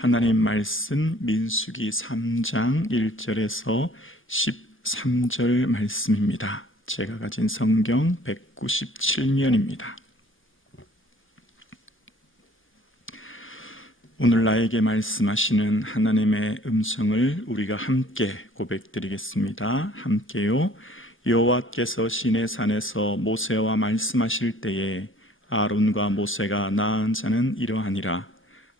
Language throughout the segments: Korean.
하나님 말씀 민수기 3장 1절에서 13절 말씀입니다. 제가 가진 성경 197면입니다. 오늘 나에게 말씀하시는 하나님의 음성을 우리가 함께 고백드리겠습니다. 함께요. 여호와께서 시내 산에서 모세와 말씀하실 때에 아론과 모세가 낳은 자는 이러하니라.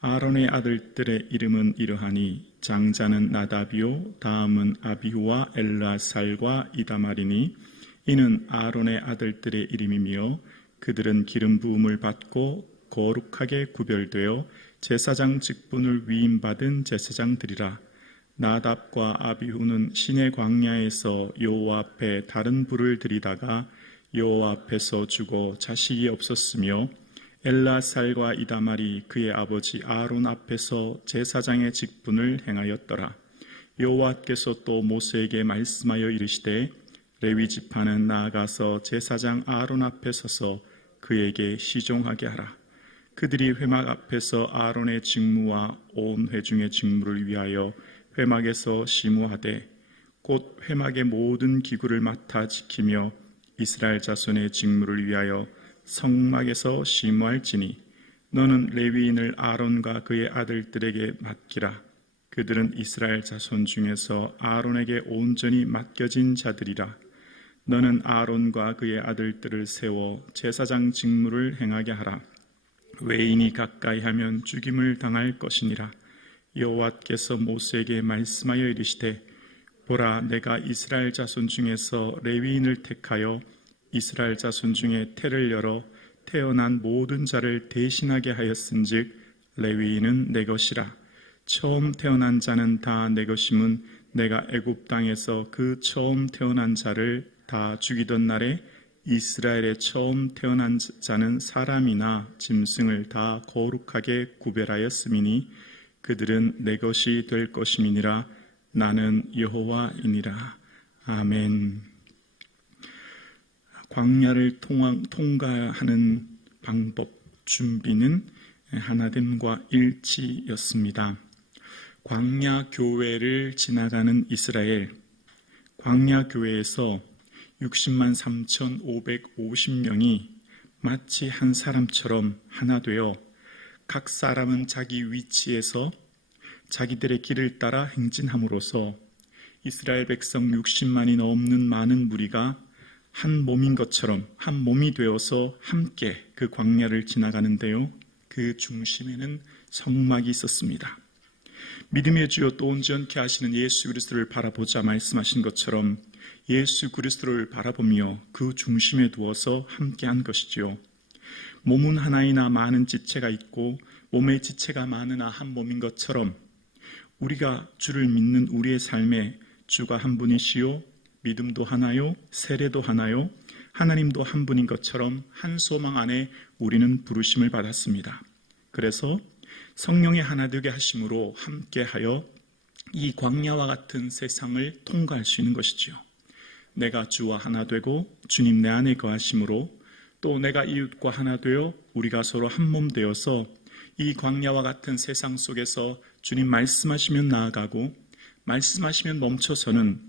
아론의 아들들의 이름은 이러하니 장자는 나답이요 다음은 아비후와 엘라살과 이다말이니 이는 아론의 아들들의 이름이며 그들은 기름 부음을 받고 거룩하게 구별되어 제사장 직분을 위임받은 제사장들이라. 나답과 아비후는 시내 광야에서 여호와 앞에 다른 불을 들이다가 여호와 앞에서 죽어 자식이 없었으며 엘라살과 이다말이 그의 아버지 아론 앞에서 제사장의 직분을 행하였더라. 여호와께서 또 모세에게 말씀하여 이르시되 레위 지파는 나아가서 제사장 아론 앞에 서서 그에게 시종하게 하라. 그들이 회막 앞에서 아론의 직무와 온 회중의 직무를 위하여 회막에서 시무하되 곧 회막의 모든 기구를 맡아 지키며 이스라엘 자손의 직무를 위하여 성막에서 시무할지니 너는 레위인을 아론과 그의 아들들에게 맡기라. 그들은 이스라엘 자손 중에서 아론에게 온전히 맡겨진 자들이라. 너는 아론과 그의 아들들을 세워 제사장 직무를 행하게 하라. 외인이 가까이 하면 죽임을 당할 것이니라. 여호와께서 모세에게 말씀하여 이르시되 보라, 내가 이스라엘 자손 중에서 레위인을 택하여 이스라엘 자손 중에 태를 열어 태어난 모든 자를 대신하게 하였은즉 레위인은 내 것이라. 처음 태어난 자는 다 내 것임은 내가 애굽 땅에서 그 처음 태어난 자를 다 죽이던 날에 이스라엘의 처음 태어난 자는 사람이나 짐승을 다 거룩하게 구별하였음이니 그들은 내 것이 될 것임이니라. 나는 여호와이니라. 아멘. 광야를 통과하는 방법, 준비는 하나됨과 일치였습니다. 광야 교회를 지나가는 이스라엘, 광야 교회에서 60만 3,550명이 마치 한 사람처럼 하나 되어 각 사람은 자기 위치에서 자기들의 길을 따라 행진함으로써 이스라엘 백성 60만이 넘는 많은 무리가 한 몸인 것처럼 한 몸이 되어서 함께 그 광야를 지나가는데요. 그 중심에는 성막이 있었습니다. 믿음의 주요 또 온전케 하시는 예수 그리스도를 바라보자 말씀하신 것처럼 예수 그리스도를 바라보며 그 중심에 두어서 함께한 것이지요. 몸은 하나이나 많은 지체가 있고 몸의 지체가 많으나 한 몸인 것처럼 우리가 주를 믿는 우리의 삶에 주가 한 분이시요 믿음도 하나요 세례도 하나요 하나님도 한 분인 것처럼 한 소망 안에 우리는 부르심을 받았습니다. 그래서 성령의 하나 되게 하심으로 함께하여 이 광야와 같은 세상을 통과할 수 있는 것이지요. 내가 주와 하나 되고 주님 내 안에 거하심으로 또 내가 이웃과 하나 되어 우리가 서로 한 몸 되어서 이 광야와 같은 세상 속에서 주님 말씀하시면 나아가고 말씀하시면 멈춰서는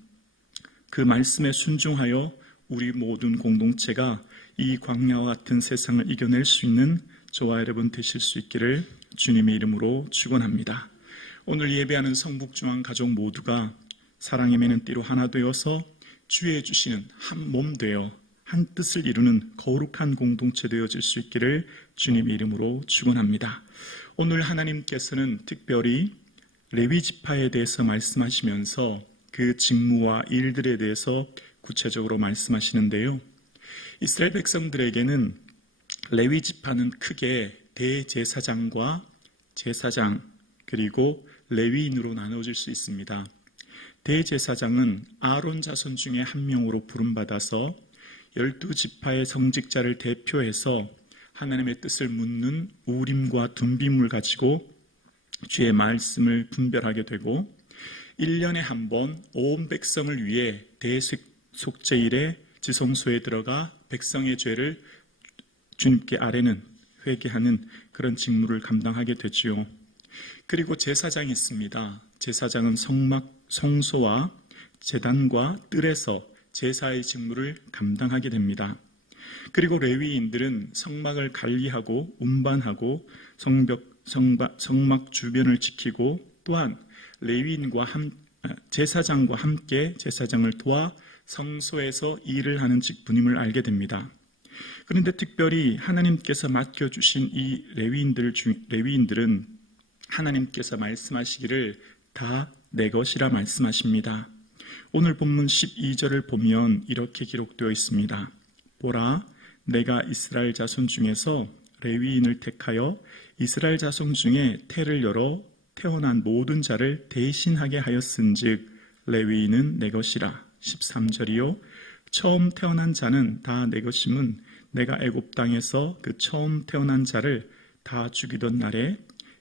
그 말씀에 순종하여 우리 모든 공동체가 이 광야와 같은 세상을 이겨낼 수 있는 저와 여러분 되실 수 있기를 주님의 이름으로 축원합니다. 오늘 예배하는 성북중앙 가족 모두가 사랑의 매는 띠로 하나 되어서 주의 주시는 한 몸 되어 한 뜻을 이루는 거룩한 공동체 되어질 수 있기를 주님의 이름으로 축원합니다. 오늘 하나님께서는 특별히 레위 지파에 대해서 말씀하시면서 그 직무와 일들에 대해서 구체적으로 말씀하시는데요. 이스라엘 백성들에게는 레위 지파는 크게 대제사장과 제사장 그리고 레위인으로 나눠질 수 있습니다. 대제사장은 아론 자손 중에 한 명으로 부름받아서 12지파의 성직자를 대표해서 하나님의 뜻을 묻는 우림과 둠빔을 가지고 주의 말씀을 분별하게 되고 1년에 한 번 온 백성을 위해 대속죄일에 지성소에 들어가 백성의 죄를 주님께 아뢰는 회개하는 그런 직무를 감당하게 되지요. 그리고 제사장이 있습니다. 제사장은 성소와 제단과 뜰에서 제사의 직무를 감당하게 됩니다. 그리고 레위인들은 성막을 관리하고 운반하고 성막 주변을 지키고 또한 제사장과 함께 제사장을 도와 성소에서 일을 하는 직분임을 알게 됩니다. 그런데 특별히 하나님께서 맡겨주신 이 레위인들은 하나님께서 말씀하시기를 다 내 것이라 말씀하십니다. 오늘 본문 12절을 보면 이렇게 기록되어 있습니다. 보라, 내가 이스라엘 자손 중에서 레위인을 택하여 이스라엘 자손 중에 태를 열어 태어난 모든 자를 대신하게 하였은즉 레위인은 내 것이라. 13절이요, 처음 태어난 자는 다 내 것임은 내가 애굽 땅에서 그 처음 태어난 자를 다 죽이던 날에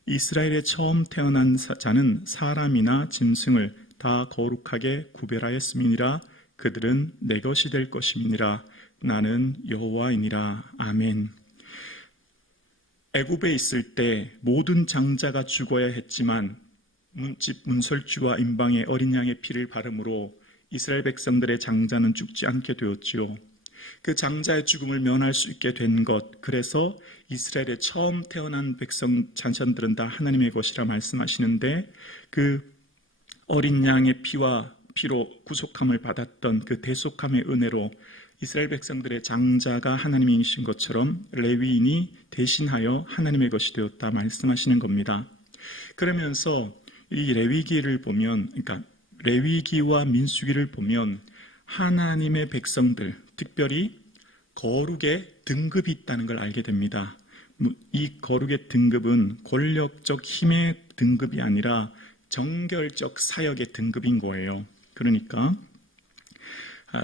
이스라엘의 처음 태어난 자는 사람이나 짐승을 다 거룩하게 구별하였음이니라. 그들은 내 것이 될 것임이니라. 나는 여호와이니라. 아멘. 애굽에 있을 때 모든 장자가 죽어야 했지만 문설주와 임방의 어린 양의 피를 바름으로 이스라엘 백성들의 장자는 죽지 않게 되었지요. 그 장자의 죽음을 면할 수 있게 된 것, 그래서 이스라엘의 처음 태어난 백성 자손들은 다 하나님의 것이라 말씀하시는데, 그 어린 양의 피로 구속함을 받았던 그 대속함의 은혜로 이스라엘 백성들의 장자가 하나님이신 것처럼 레위인이 대신하여 하나님의 것이 되었다 말씀하시는 겁니다. 그러면서 이 레위기를 보면, 그러니까 레위기와 민수기를 보면 하나님의 백성들, 특별히 거룩의 등급이 있다는 걸 알게 됩니다. 이 거룩의 등급은 권력적 힘의 등급이 아니라 정결적 사역의 등급인 거예요. 그러니까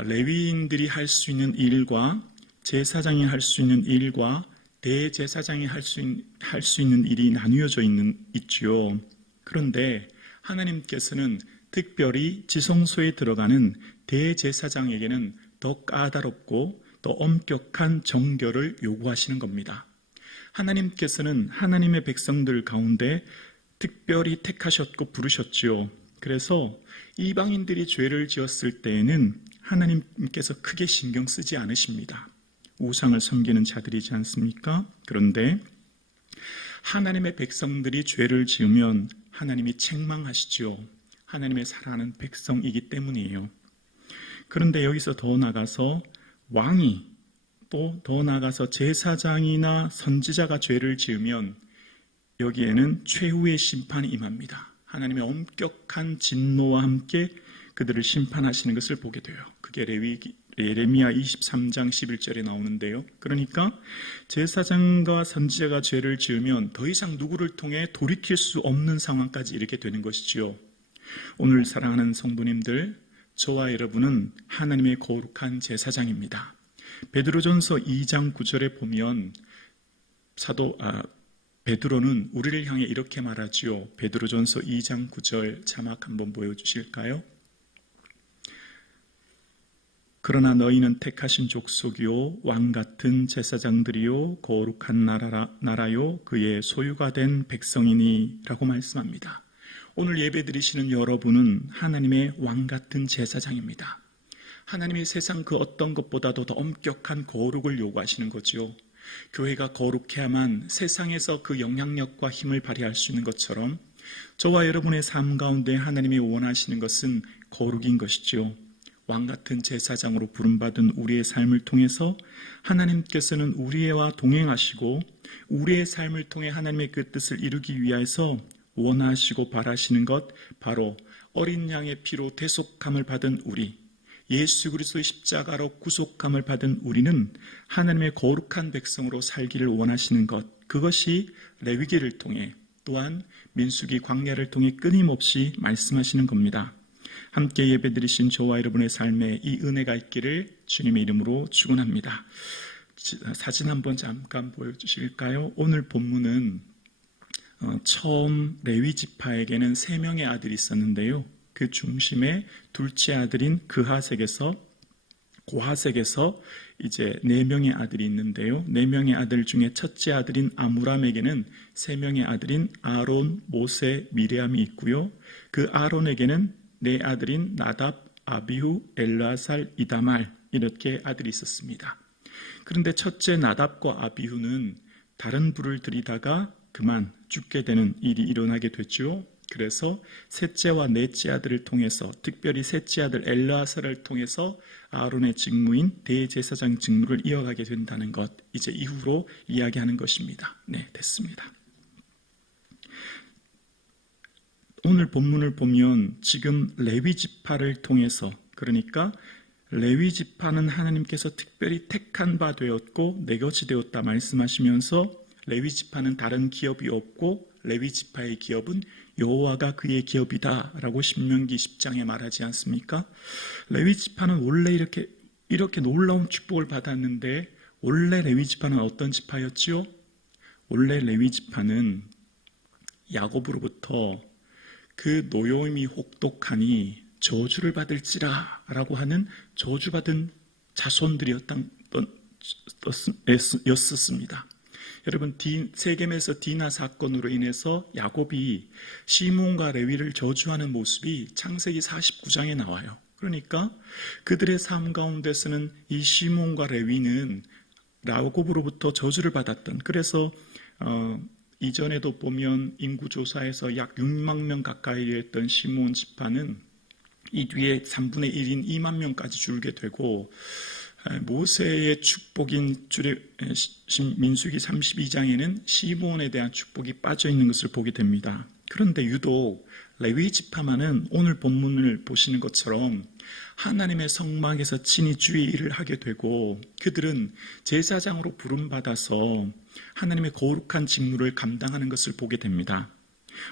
레위인들이 할 수 있는 일과 제사장이 할 수 있는 일과 대제사장이 할 수 있는 일이 나뉘어져 있지요. 그런데 하나님께서는 특별히 지성소에 들어가는 대제사장에게는 더 까다롭고 더 엄격한 정결을 요구하시는 겁니다. 하나님께서는 하나님의 백성들 가운데 특별히 택하셨고 부르셨지요. 그래서 이방인들이 죄를 지었을 때에는 하나님께서 크게 신경 쓰지 않으십니다. 우상을 섬기는 자들이지 않습니까? 그런데 하나님의 백성들이 죄를 지으면 하나님이 책망하시지요. 하나님의 사랑하는 백성이기 때문이에요. 그런데 여기서 더 나가서 왕이, 또 더 나가서 제사장이나 선지자가 죄를 지으면 여기에는 최후의 심판이 임합니다. 하나님의 엄격한 진노와 함께 그들을 심판하시는 것을 보게 돼요. 그게 예레미야 23장 11절에 나오는데요. 그러니까 제사장과 선지자가 죄를 지으면 더 이상 누구를 통해 돌이킬 수 없는 상황까지 이렇게 되는 것이지요. 오늘 사랑하는 성도님들, 저와 여러분은 하나님의 거룩한 제사장입니다. 베드로전서 2장 9절에 보면 베드로는 우리를 향해 이렇게 말하지요. 베드로전서 2장 9절 자막 한번 보여주실까요? 그러나 너희는 택하신 족속이요 왕같은 제사장들이요 거룩한 나라요 그의 소유가 된 백성이니 라고 말씀합니다. 오늘 예배드리시는 여러분은 하나님의 왕같은 제사장입니다. 하나님이 세상 그 어떤 것보다도 더 엄격한 거룩을 요구하시는 거지요. 교회가 거룩해야만 세상에서 그 영향력과 힘을 발휘할 수 있는 것처럼 저와 여러분의 삶 가운데 하나님이 원하시는 것은 거룩인 것이지요. 왕같은 제사장으로 부름받은 우리의 삶을 통해서 하나님께서는 우리와 동행하시고 우리의 삶을 통해 하나님의 그 뜻을 이루기 위해서 원하시고 바라시는 것, 바로 어린 양의 피로 대속함을 받은 우리, 예수 그리스도의 십자가로 구속함을 받은 우리는 하나님의 거룩한 백성으로 살기를 원하시는 것, 그것이 레위기를 통해 또한 민수기 광야를 통해 끊임없이 말씀하시는 겁니다. 함께 예배드리신 저와 여러분의 삶에 이 은혜가 있기를 주님의 이름으로 축원합니다. 사진 한번 잠깐 보여주실까요? 오늘 본문은 처음 레위 지파에게는 3명의 아들이 있었는데요. 그 중심에 둘째 아들인 그하색에서 고하색에서 이제 4명의 아들이 있는데요. 4명의 아들 중에 첫째 아들인 아므람에게는 3명의 아들인 아론, 모세, 미레암이 있고요. 그 아론에게는 4아들인 나답, 아비후, 엘르아살, 이다말 이렇게 아들이 있었습니다. 그런데 첫째 나답과 아비후는 다른 불을 들이다가 그만 죽게 되는 일이 일어나게 됐죠. 그래서 셋째와 넷째 아들을 통해서, 특별히 셋째 아들 엘르아살을 통해서 아론의 직무인 대제사장 직무를 이어가게 된다는 것, 이제 이후로 이야기하는 것입니다. 네, 됐습니다. 오늘 본문을 보면 지금 레위 지파를 통해서, 그러니까 레위 지파는 하나님께서 특별히 택한 바 되었고 내 것이 되었다 말씀하시면서 레위 지파는 다른 기업이 없고 레위 지파의 기업은 여호와가 그의 기업이다 라고 신명기 10장에 말하지 않습니까? 레위 지파는 원래 이렇게 놀라운 축복을 받았는데, 원래 레위 지파는 어떤 지파였지요? 원래 레위 지파는 야곱으로부터 그 노여움이 혹독하니 저주를 받을지라 라고 하는 저주받은 자손들이었습니다. 여러분, 세겜에서 디나 사건으로 인해서 야곱이 시므온과 레위를 저주하는 모습이 창세기 49장에 나와요. 그러니까 그들의 삶 가운데서는 이 시므온과 레위는 야곱으로부터 저주를 받았던, 그래서 이전에도 보면 인구조사에서 약 6만 명 가까이 됐던 시므온 지파는 이 뒤에 3분의 1인 2만 명까지 줄게 되고, 모세의 축복인 민수기 32장에는 시므온에 대한 축복이 빠져 있는 것을 보게 됩니다. 그런데 유독 레위 지파만은 오늘 본문을 보시는 것처럼 하나님의 성막에서 친히 주의 일을 하게 되고, 그들은 제사장으로 부름받아서 하나님의 거룩한 직무를 감당하는 것을 보게 됩니다.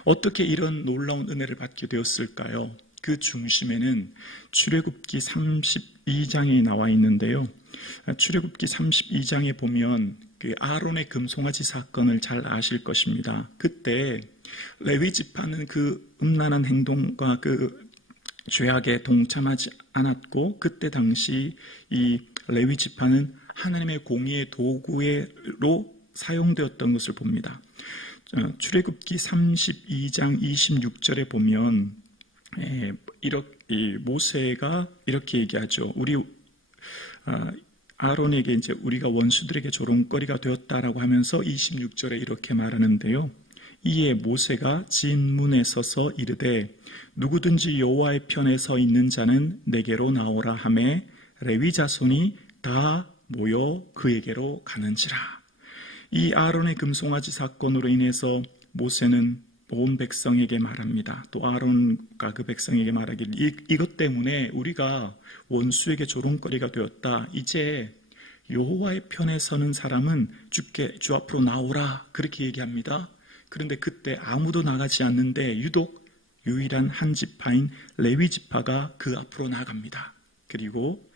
어떻게 이런 놀라운 은혜를 받게 되었을까요? 그 중심에는 출애굽기 32장에 나와 있는데요. 출애굽기 32장에 보면 그 아론의 금송아지 사건을 잘 아실 것입니다. 그때 레위 지파는 그 음란한 행동과 그 죄악에 동참하지 않았고, 그때 당시 이 레위 지파는 하나님의 공의의 도구로 사용되었던 것을 봅니다. 출애굽기 32장 26절에 보면 모세가 이렇게 얘기하죠. 아론에게 이제 우리가 원수들에게 조롱거리가 되었다라고 하면서 26절에 이렇게 말하는데요. 이에 모세가 진문에 서서 이르되 누구든지 여호와의 편에 서 있는 자는 내게로 나오라 하매 레위 자손이 다 모여 그에게로 가는지라. 이 아론의 금송아지 사건으로 인해서 모세는 온 백성에게 말합니다. 또 아론과 그 백성에게 말하길, 이것 때문에 우리가 원수에게 조롱거리가 되었다. 이제 여호와의 편에 서는 사람은 주 앞으로 나오라, 그렇게 얘기합니다. 그런데 그때 아무도 나가지 않는데 유독 유일한 한 지파인 레위 지파가 그 앞으로 나갑니다. 그리고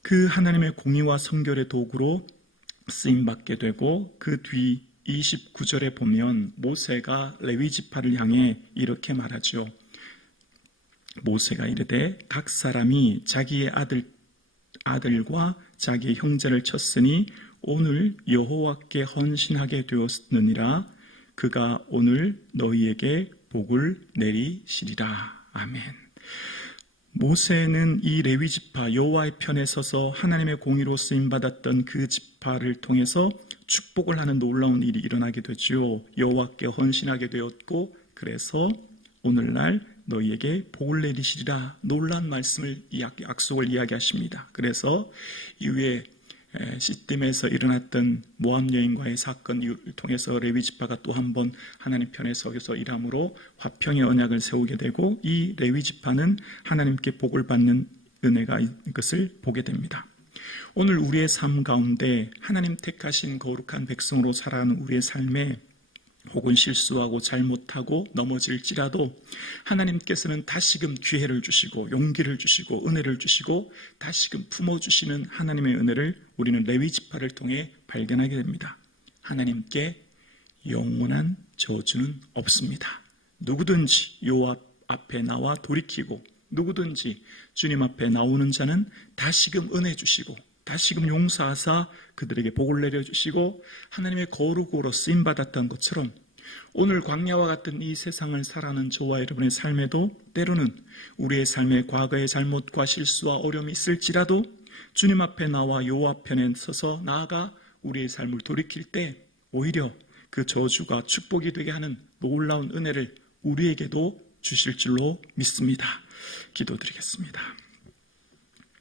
그 하나님의 공의와 성결의 도구로 쓰임받게 되고, 그 뒤 29절에 보면 모세가 레위 지파를 향해 이렇게 말하죠. 모세가 이르되 각 사람이 자기의 아들과 자기의 형제를 쳤으니 오늘 여호와께 헌신하게 되었느니라. 그가 오늘 너희에게 복을 내리시리라. 아멘. 모세는 이 레위 지파 여호와의 편에 서서 하나님의 공의로 쓰임받았던 그 지파를 통해서 축복을 하는 놀라운 일이 일어나게 되죠. 여호와께 헌신하게 되었고, 그래서 오늘날 너희에게 복을 내리시리라, 놀라운 말씀을 약속을 이야기하십니다. 그래서 이후에 시딤에서 일어났던 모압 여인과의 사건을 통해서 레위 지파가 또 한 번 하나님 편에 서서 일함으로 화평의 언약을 세우게 되고, 이 레위 지파는 하나님께 복을 받는 은혜가 있는 것을 보게 됩니다. 오늘 우리의 삶 가운데 하나님 택하신 거룩한 백성으로 살아가는 우리의 삶에 혹은 실수하고 잘못하고 넘어질지라도 하나님께서는 다시금 기회를 주시고 용기를 주시고 은혜를 주시고 다시금 품어주시는 하나님의 은혜를 우리는 레위 지파를 통해 발견하게 됩니다. 하나님께 영원한 저주는 없습니다. 누구든지 여호와 앞에 나와 돌이키고 누구든지 주님 앞에 나오는 자는 다시금 은혜 주시고 다시금 용서하사 그들에게 복을 내려주시고 하나님의 거룩으로 쓰임받았던 것처럼 오늘 광야와 같은 이 세상을 살아가는 저와 여러분의 삶에도 때로는 우리의 삶의 과거의 잘못과 실수와 어려움이 있을지라도 주님 앞에 나와 여호와편에 서서 나아가 우리의 삶을 돌이킬 때 오히려 그 저주가 축복이 되게 하는 놀라운 은혜를 우리에게도 주실 줄로 믿습니다. 기도드리겠습니다.